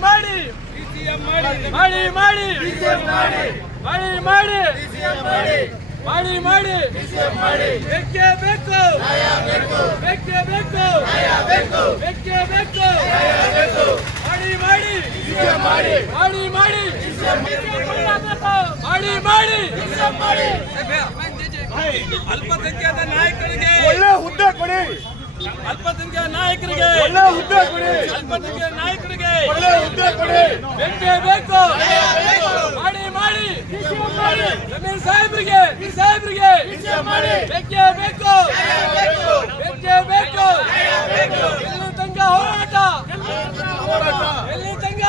ಮಾಡಿ ಬೇಕೇ ಬೇಕು ಅಲ್ಪಸಂಖ್ಯಾತ ನಾಯಕರಿಗೆ ಒಳ್ಳೆ ಹುದ್ದೆ ಕೊಡಿ, ಅಲ್ಪಸಂಖ್ಯಾತ ನಾಯಕರಿಗೆ ಒಳ್ಳೆ ಹುದ್ದೆ ಕೊಡಿ, ಅಲ್ಪಸಂಖ್ಯಾತ ನಾಯಕರಿಗೆ ಒಳ್ಳೆ ಹುದ್ದೆ ಕೊಡಿ. ಬೇಕೇ ಬೇಕು ಜಮೀರ್ ಸಾಹೇಬ್ರಿಗೆ ಬೇಕೇ ಬೇಕು ಎಲ್ಲಿ ತನಕ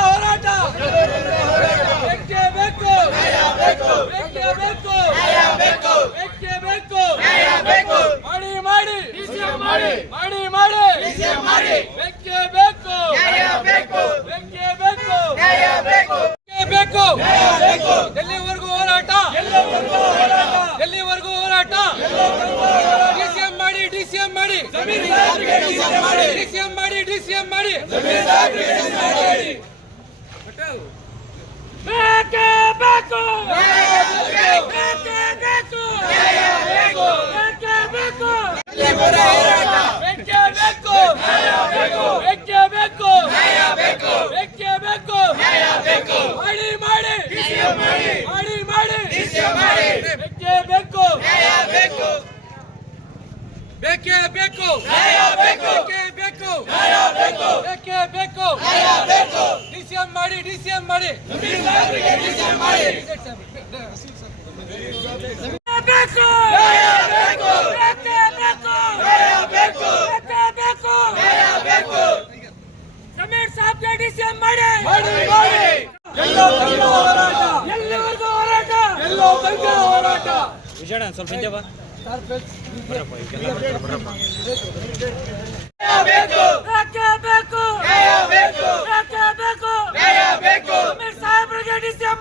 ಹೋರಾಟ ಬೇಕೇ ಬೇಕು ಮಾಡಿ ಬೇಕೇ ಬೇಕು ಎಲ್ಲಿವರೆಗೂ ಹೋರಾಟ ಡಿಸಿಎಂ ಮಾಡಿ ಡಿಸಿಎಂ ಮಾಡಿ ಬೇಕೇ ಬೇಕು ಡಿಸಿಎಂ ಮಾಡಿ ಜಮೀರ್ ಸಾಹೇಬ್ಗೆ ಡಿಸಿಎಂ ಮಾಡಿ ಎಲ್ಲಿವರೆಗೂ ಹೋರಾಟ ವಿಜಯಣ್ಣ ಸ್ವಲ್ಪ ಹಿಂದೆ ಬಾ ಜಮೀರ್ ಸಾಹೇಬ್ರಿಗೆ ಡಿಸಿಎಂ